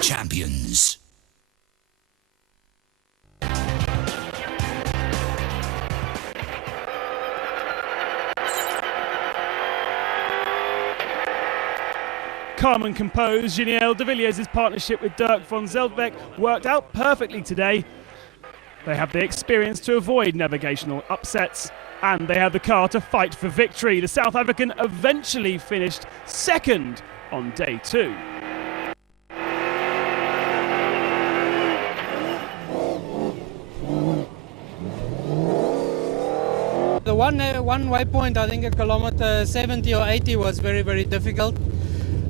champions. Calm and composed, Giniel de Villiers' partnership with Dirk van Zeldbeck worked out perfectly today. They have the experience to avoid navigational upsets, and they had the car to fight for victory. The South African eventually finished second on day 2. The one waypoint, I think at kilometer 70 or 80 was very, very difficult.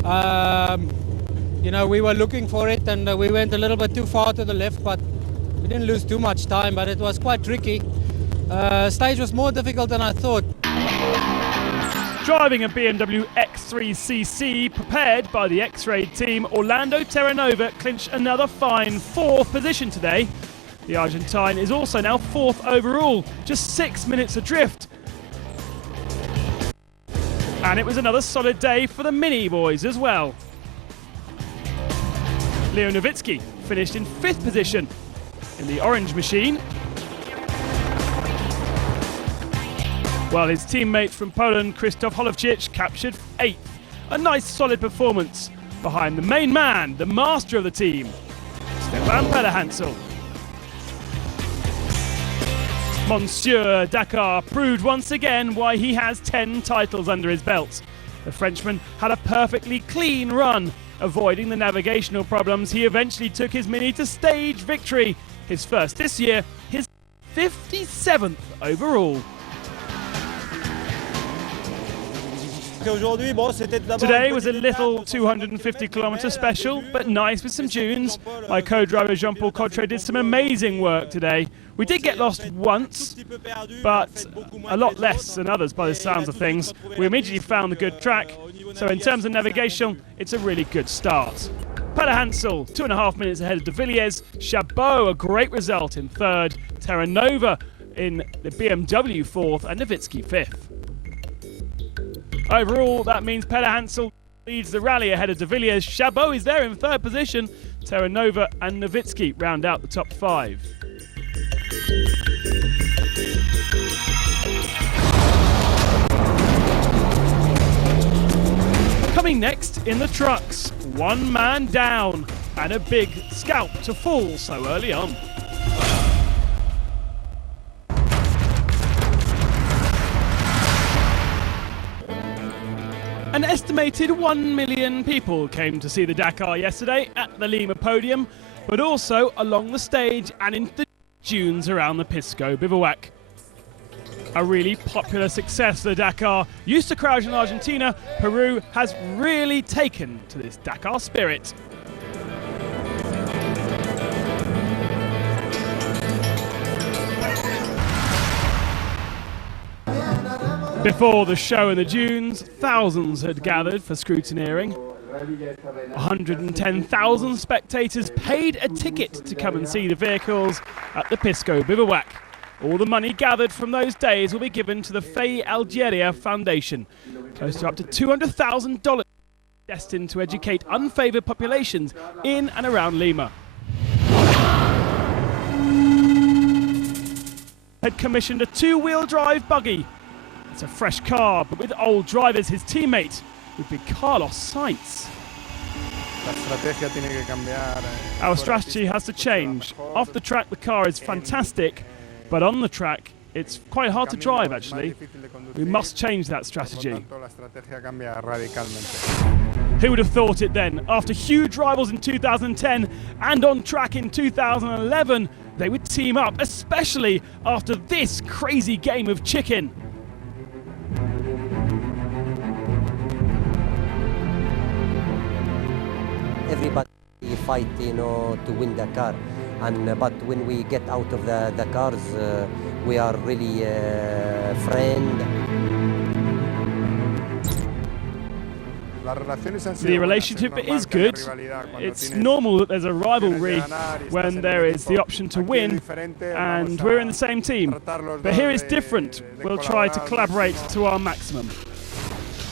You know, we were looking for it and we went a little bit too far to the left, but we didn't lose too much time, but it was quite tricky. Stage was more difficult than I thought. Driving a BMW X3CC prepared by the X-Ray team, Orlando Terranova clinched another fine 4th position today. The Argentine is also now 4th overall, just 6 minutes adrift. And it was another solid day for the Mini boys as well. Leo Nowitzki finished in 5th position in the orange machine, while his teammate from Poland, Krzysztof Holowczyk, captured 8th. A nice solid performance behind the main man, the master of the team, Stefan Pederhansel. Monsieur Dakar proved once again why he has 10 titles under his belt. The Frenchman had a perfectly clean run. Avoiding the navigational problems, he eventually took his Mini to stage victory. His first this year, his 57th overall. Today was a little 250-kilometre special, but nice with some tunes. My co-driver Jean-Paul Cotre did some amazing work today. We did get lost once, but a lot less than others by the sounds of things. We immediately found the good track, so in terms of navigation, it's a really good start. Pederhansel, 2.5 minutes ahead of de Villiers. Chabot, a great result in 3rd. Terranova in the BMW 4th, and Nowitzki 5th. Overall, that means Pederhansel leads the rally ahead of de Villiers. Chabot is there in 3rd position. Terranova and Nowitzki round out the top 5. Coming next in the trucks, one man down and a big scalp to fall so early on. An estimated 1 million people came to see the Dakar yesterday at the Lima podium, but also along the stage and in the dunes around the Pisco bivouac. A really popular success for the Dakar. Used to crowds in Argentina, Peru has really taken to this Dakar spirit. Before the show in the dunes, thousands had gathered for scrutineering. 110,000 spectators paid a ticket to come and see the vehicles at the Pisco bivouac. All the money gathered from those days will be given to the Fey Algeria Foundation. Close to up to $200,000 destined to educate unfavoured populations in and around Lima. Had commissioned a 2-wheel drive buggy. It's a fresh car, but with old drivers. His teammate would be Carlos Sainz. Our strategy has to change. Off the track, the car is fantastic, but on the track, it's quite hard to drive, actually. We must change that strategy. Who would have thought it then? After huge rivals in 2010 and on track in 2011, they would team up, especially after this crazy game of chicken. Everybody fight, you know, to win Dakar, but when we get out of the Dakars, we are really friends. The relationship is good. It's normal that there's a rivalry when there is the option to win, and we're in the same team. But here it's different. We'll try to collaborate to our maximum.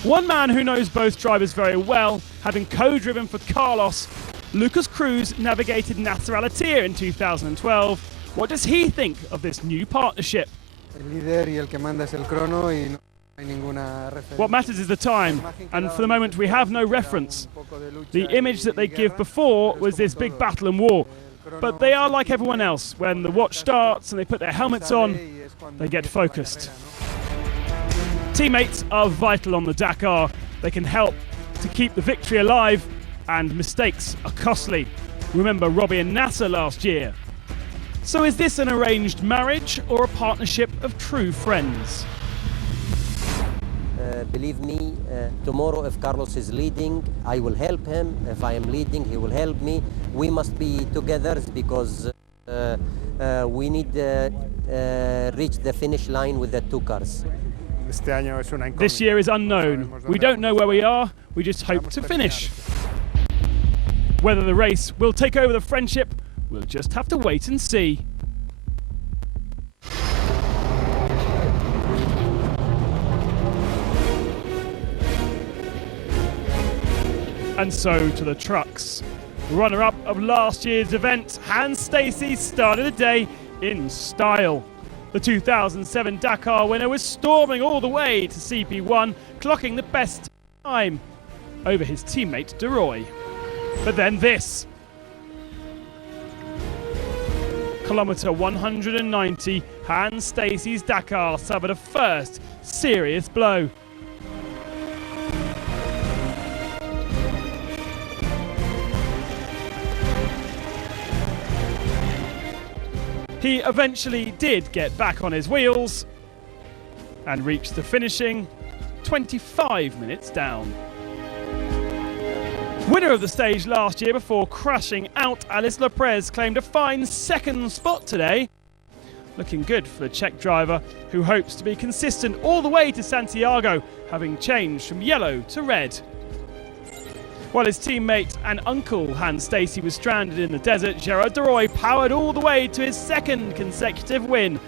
One man who knows both drivers very well, having co-driven for Carlos Lucas Cruz navigated Nasser Al-Attiyah in 2012. What does he think of this new partnership? What matters is the time, and for the moment we have no reference. The image that they give before was this big battle and war, but they are like everyone else. When the watch starts and they put their helmets on, they get focused. Teammates are vital on the Dakar. They can help to keep the victory alive, and mistakes are costly. Remember Robbie and Nasser last year. So is this an arranged marriage or a partnership of true friends? Believe me, tomorrow if Carlos is leading, I will help him. If I am leading, he will help me. We must be together because we need to reach the finish line with the two cars. This year is unknown. We don't know where we are, we just hope to finish. Whether the race will take over the friendship, we'll just have to wait and see. And so to the trucks. Runner-up of last year's event, Hans Stacey started the day in style. The 2007 Dakar winner was storming all the way to CP1, clocking the best time over his teammate De Roy. But then this. Kilometre 190, Hans Stacey's Dakar suffered a first serious blow. He eventually did get back on his wheels and reached the finishing 25 minutes down. Winner of the stage last year before crashing out, Alice Lopez claimed a fine second spot today. Looking good for the Czech driver, who hopes to be consistent all the way to Santiago, having changed from yellow to red. While his teammate and uncle Hans Stacey was stranded in the desert, Gerard De Roy powered all the way to his second consecutive win.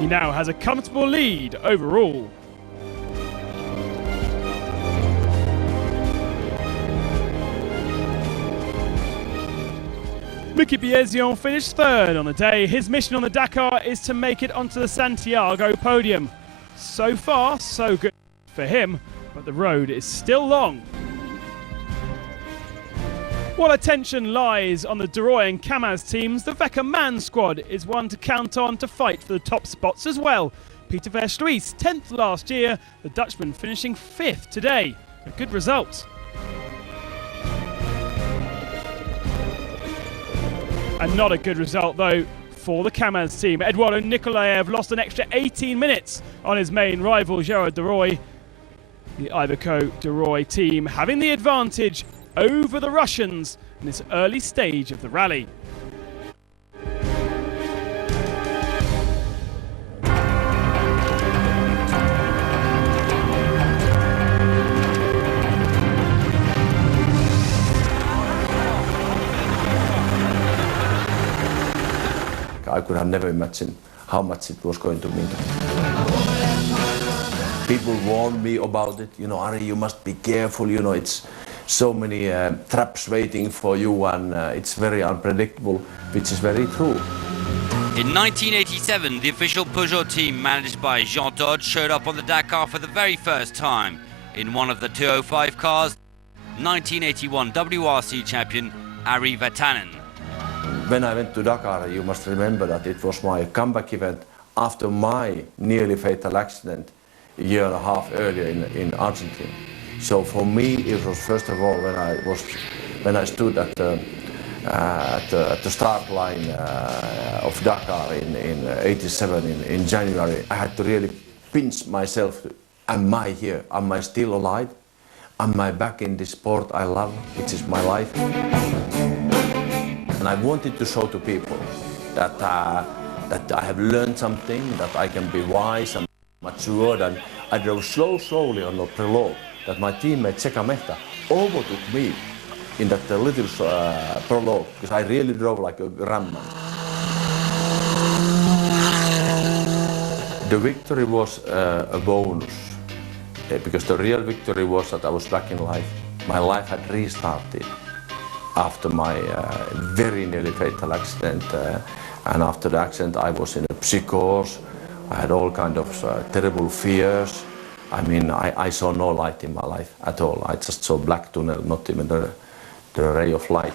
He now has a comfortable lead overall. Mickey Biezion finished third on the day. His mission on the Dakar is to make it onto the Santiago podium. So far, so good for him, but the road is still long. While attention lies on the De Roy and Kamaz teams, the Wecker Man squad is one to count on to fight for the top spots as well. Peter Versluis, 10th last year, the Dutchman finishing 5th today. A good result. And not a good result, though, for the Kamaz team. Eduardo Nikolaev lost an extra 18 minutes on his main rival, Gerard De Roy. The Iveco De Roy team having the advantage over the Russians in this early stage of the rally. I could have never imagined how much it was going to mean to me. People warned me about it, you know, Ari, you must be careful, you know, it's so many traps waiting for you and it's very unpredictable, which is very true. In 1987, the official Peugeot team managed by Jean Todt showed up on the Dakar for the very first time in one of the 205 cars, 1981 WRC champion Ari Vatanen. When I went to Dakar, you must remember that it was my comeback event after my nearly fatal accident a year and a half earlier in Argentina. So for me, it was first of all when I stood at the start line of Dakar in '87 in January. I had to really pinch myself. Am I here? Am I still alive? Am I back in this sport I love, which is my life? And I wanted to show to people that I have learned something, that I can be wise and mature. And I drove slowly on the prologue, that my teammate Tseka Mehta overtook me in that little prologue, because I really drove like a grandman. The victory was a bonus, because the real victory was that I was back in life. My life had restarted after my very nearly fatal accident. And after the accident, I was in a psychose. I had all kind of terrible fears. I mean, I saw no light in my life at all. I just saw black tunnel, not even the ray of light.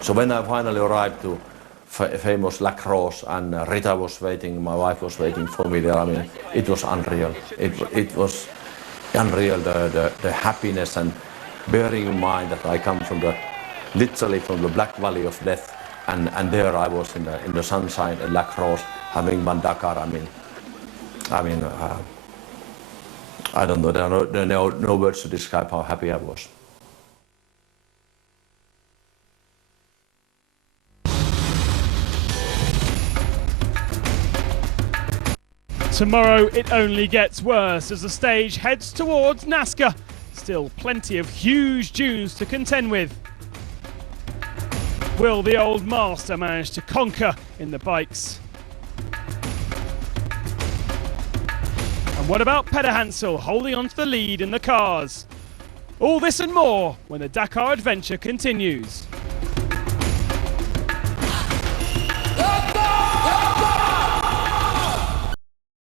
So when I finally arrived to famous Lacrosse and Rita was waiting, my wife was waiting for me there, I mean, it was unreal. It was unreal, the happiness, and bearing in mind that I come from literally from the black valley of death, and there I was in the sunshine at Lacrosse having won Dakar. I don't know, there are no words to describe how happy I was. Tomorrow it only gets worse as the stage heads towards Nazca. Still plenty of huge dunes to contend with. Will the old master manage to conquer in the bikes? And what about Peder Hansel holding on to the lead in the cars? All this and more when the Dakar adventure continues.